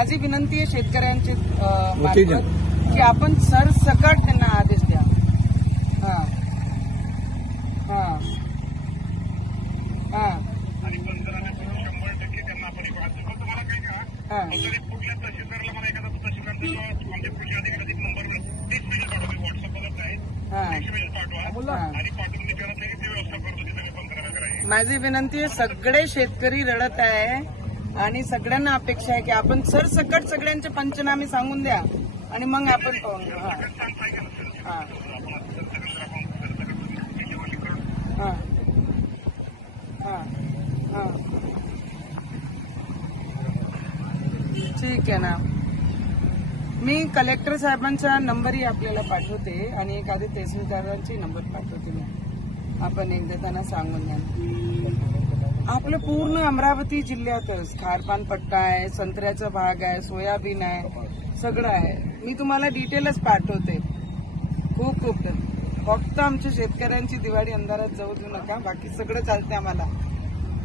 माझी विनंती आहे शेतकऱ्यांची मार्फत की आपण सरसकट त्यांना आदेश द्या. हा. हा. हा. हा. हा. हा. माझी विनंती आहे सगळे शेतकरी रडत आहे. आणि सगळ्यांना अपेक्षा आहे की आपण सरसकट सगळ्यांचे पंचनामे सांगून द्या आणि मग आपण पाहून घेऊ. हा. हा. हा. हा. हा. ठीक आहे ना. मी कलेक्टर साहेबांचा नंबरही आपल्याला पाठवते आणि एखादी तहसीलदारांची नंबर पाठवते मी. आपण एकदा त्यांना सांगून द्या. आपलं पूर्ण अमरावती जिल्ह्यातच. खारपान पट्टा आहे संत्र्याचा भाग आहे सोयाबीन आहे सगळं आहे. मी तुम्हाला डिटेलच पाठवते. खूप खूप फक्त आमच्या शेतकऱ्यांची दिवाळी अंधारात जाऊ देऊ नका. बाकी सगळं चालते आम्हाला.